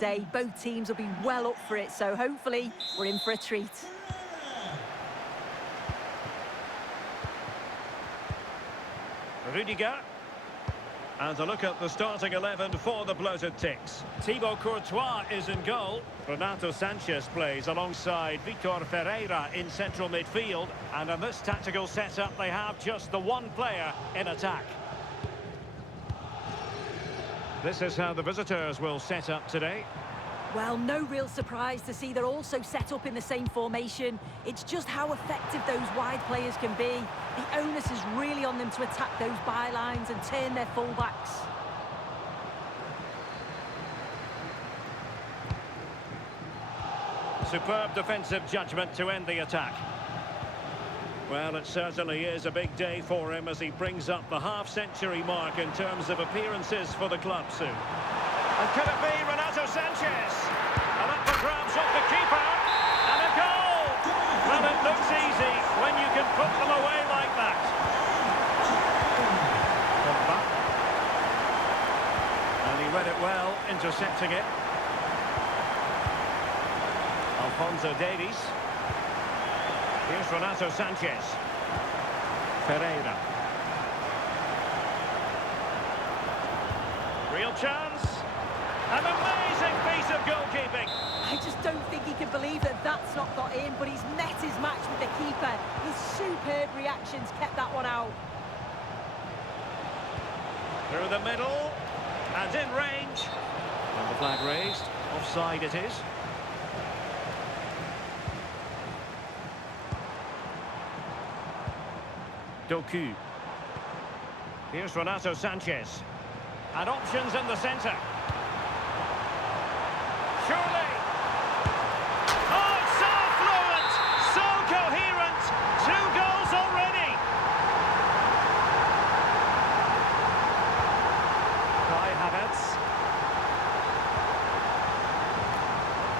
day. Both teams will be well up for it, so hopefully we're in for a treat. Rudiger. And a look at the starting 11 for the bloated Ticks. Thibaut Courtois is in goal. Renato Sanchez plays alongside Vitor Ferreira in central midfield. And in this tactical setup, they have just the one player in attack. This is how the visitors will set up today. Well, no real surprise to see they're also set up in the same formation. It's just how effective those wide players can be. The onus is really on them to attack those bylines and turn their fullbacks. Superb defensive judgment to end the attack. Well, it certainly is a big day for him as he brings up the half-century mark in terms of appearances for the club soon. And could it be Renato Sanchez? And up for grabs off the keeper. And a goal! Well, it looks easy when you can put them away like that. And he read it well, intercepting it. Alphonso Davies. Here's Renato Sanchez. Ferreira. Real chance. An amazing piece of goalkeeping. I just don't think he can believe that that's not got in, but he's met his match with the keeper. His superb reactions kept that one out. Through the middle. And in range. And the flag raised. Offside it is. Doku. Here's Renato Sanchez. And options in the centre. Surely. Oh, it's so fluent, so coherent. 2 goals already. Kai Havertz.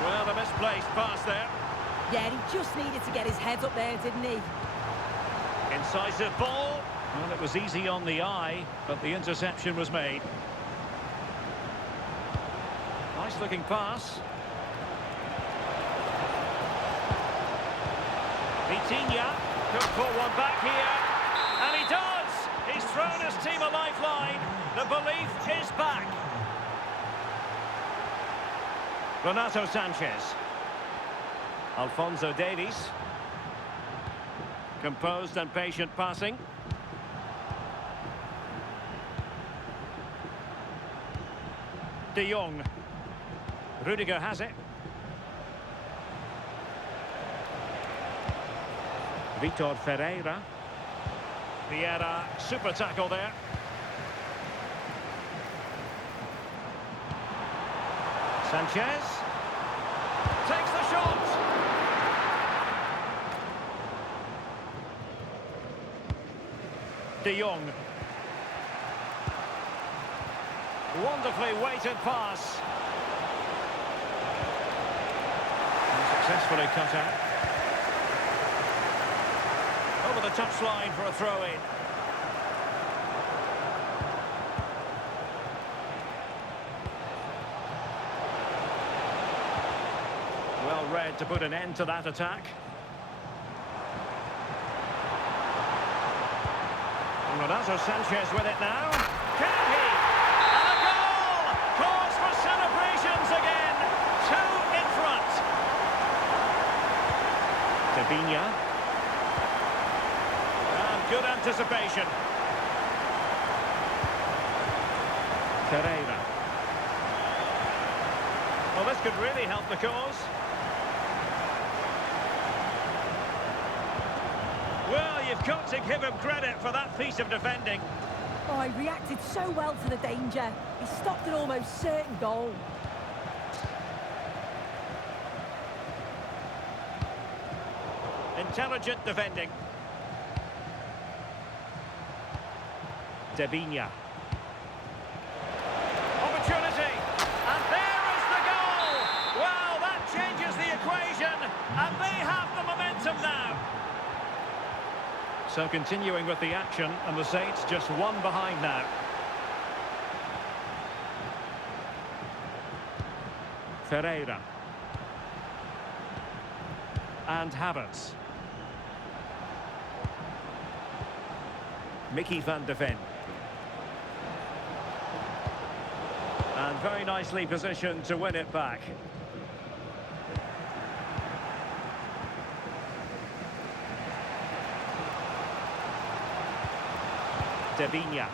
Well, the misplaced pass there. Yeah, he just needed to get his head up there, didn't he? Incisive ball. Well, it was easy on the eye, but the interception was made. Nice looking pass. Vitinha could put one back here. And he does! He's thrown his team a lifeline. The belief is back. Renato Sanchez. Alphonso Davies. Composed and patient passing. De Jong. Rudiger has it. Vitor Ferreira. Vieira, super tackle there. Sanchez. Takes the shot. De Jong. Wonderfully weighted pass. And successfully cut out. Over the touchline for a throw-in. Well read to put an end to that attack. Renato Sanchez with it now. Can he? And a goal! Cause for celebrations again. 2 in front. Tabiña. And good anticipation. Ferreira. Well, this could really help the cause. Well, you've got to give him credit for that piece of defending. Oh, he reacted so well to the danger. He stopped an almost certain goal. Intelligent defending. Tabiña. Opportunity. And there is the goal. Well, that changes the equation. And they have the momentum now. So continuing with the action, and the Saints just 1 behind now. Ferreira. And Havertz. Mickey van de Ven. And very nicely positioned to win it back. De Vigna.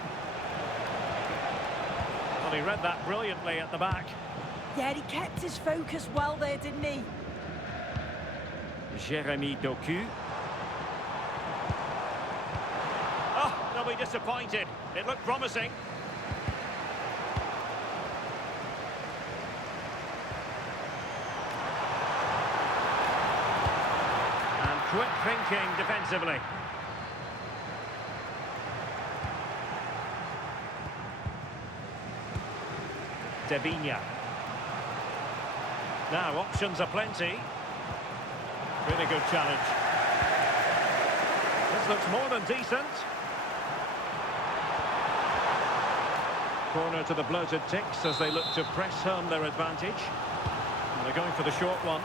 Well, he read that brilliantly at the back. Yeah, he kept his focus well there, didn't he? Jeremy Doku. Oh, they'll be disappointed. It looked promising. And quick thinking defensively. De Vigna. Now, options are plenty. Really good challenge. This looks more than decent. Corner to the bloated Ticks as they look to press home their advantage. And they're going for the short one.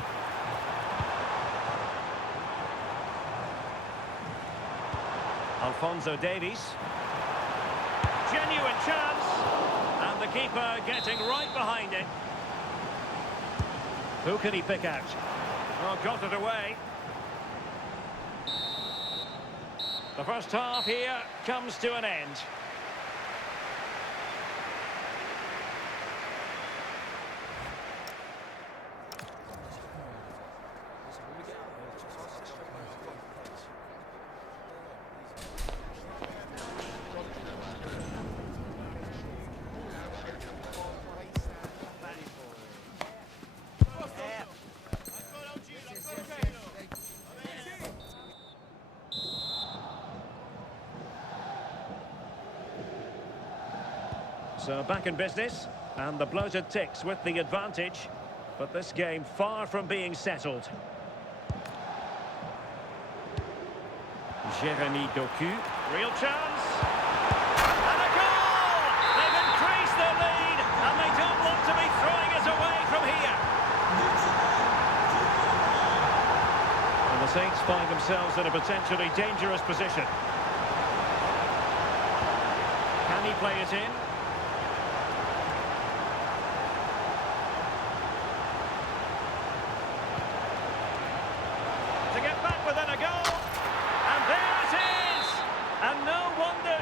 Alphonso Davies. Genuine chance. And the keeper getting right behind it. Who can he pick out? Oh, got it away. The first half here comes to an end. So back in business, and the bloated Ticks with the advantage, but this game far from being settled. Jeremy Doku, real chance, and a goal! They've increased their lead, and they don't want to be throwing it away from here. And the Saints find themselves in a potentially dangerous position. Can he play it in?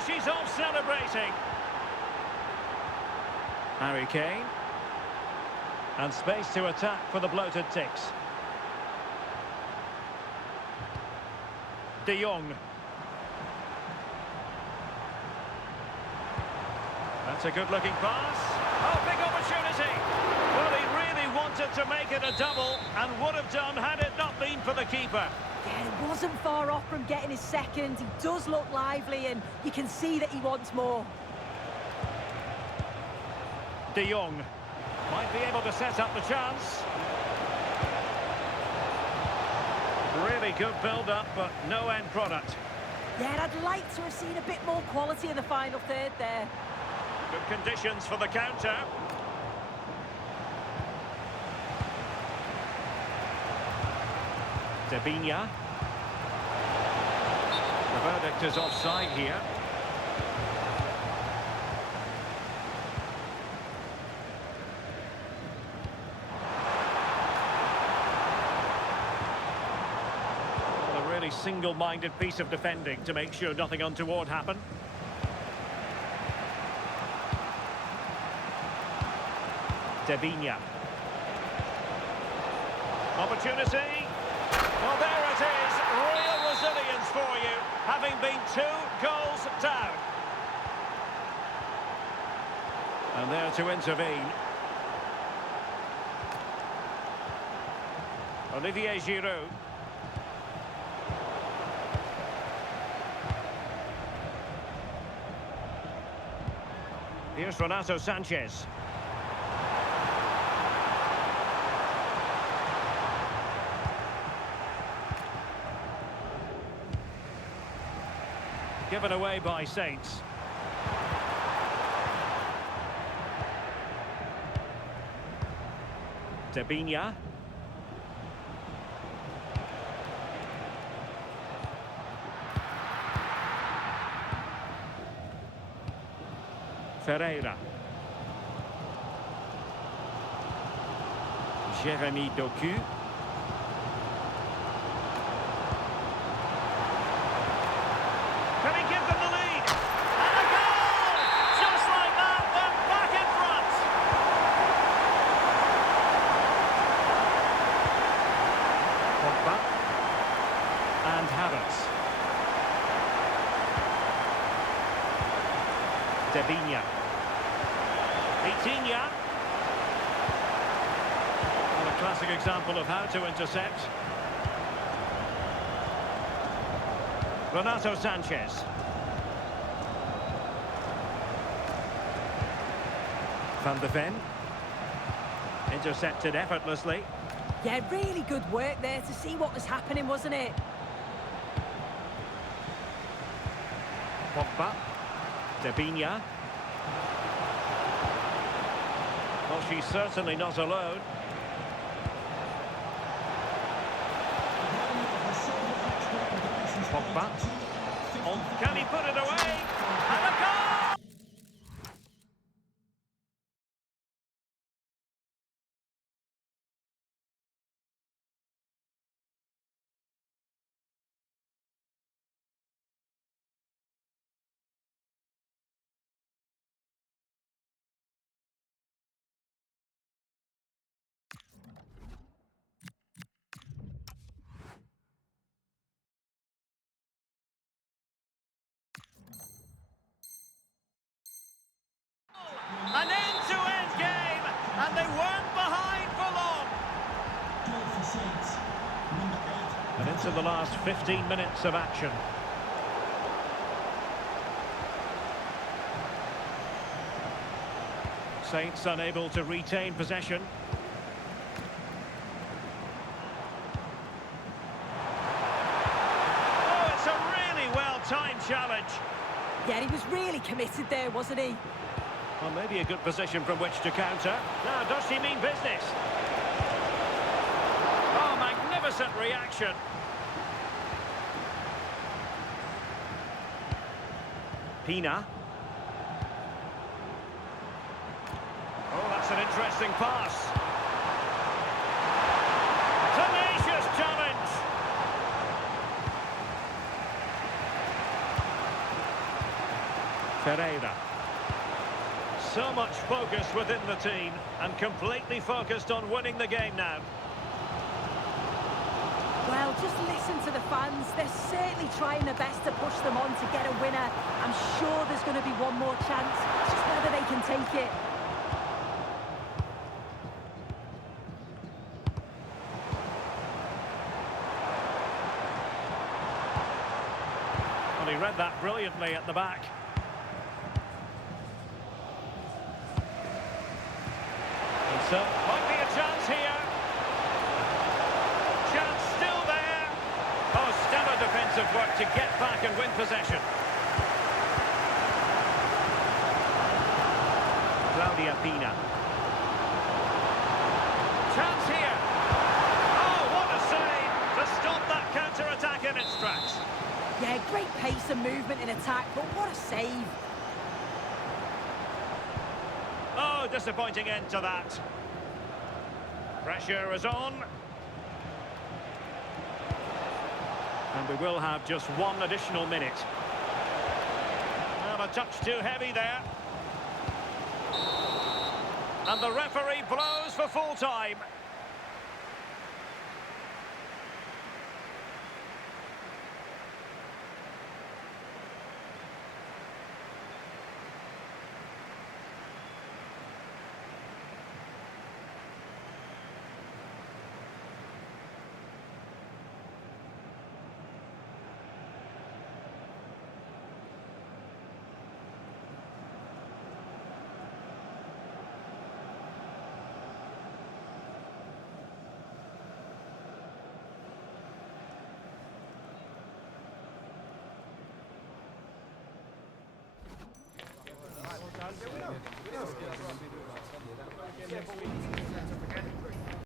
She's off celebrating. Harry Kane. And space to attack for the bloated Ticks. De Jong. That's a good-looking pass. Oh, big opportunity. Well, he really wanted to make it a double and would have done had it not been for the keeper. Yeah, he wasn't far off from getting his second. He does look lively, and you can see that he wants more. De Jong might be able to set up the chance. Really good build-up, but no end product. Yeah, I'd like to have seen a bit more quality in the final third there. Good conditions for the counter. De Vigna. The verdict is offside here. Well, a really single-minded piece of defending to make sure nothing untoward happened. De Vigna. Opportunity. Well, there it is. Real resilience for you, having been 2 goals down. And there to intervene. Olivier Giroud. Here's Renato Sanchez. Given away by Saints. Debinha. Ferreira. Jérémy Doku. Can he give them the lead? And a goal! Just like that, they're back in front. Pogba. And Havertz. Debinha. Vitinha. And a classic example of how to intercept. Renato Sanchez. Van de Ven. Intercepted effortlessly. Yeah, really good work there to see what was happening, wasn't it? Pogba. Debinha. Well, she's certainly not alone. Pogba. On. Can he put it away? And a goal! An end-to-end game, and they weren't behind for long. And into the last 15 minutes of action. Saints unable to retain possession. Oh, it's a really well-timed challenge. Yeah, he was really committed there, wasn't he? Well, maybe a good position from which to counter. Now, does she mean business? Oh, magnificent reaction. Pina. Oh, that's an interesting pass. Tenacious challenge. Ferreira. So much focus within the team, and completely focused on winning the game now. Well, just listen to the fans. They're certainly trying their best to push them on to get a winner. I'm sure there's going to be one more chance. It's just whether they can take it. Well, he read that brilliantly at the back. So, might be a chance here. Chance still there. Oh, stellar defensive work to get back and win possession. Claudia Pina. Chance here. Oh, what a save to stop that counter-attack in its tracks. Yeah, great pace and movement in attack, but what a save. Oh, disappointing end to that. Pressure is on. And we will have just one additional minute. Well, a touch too heavy there. And the referee blows for full time. Yeah,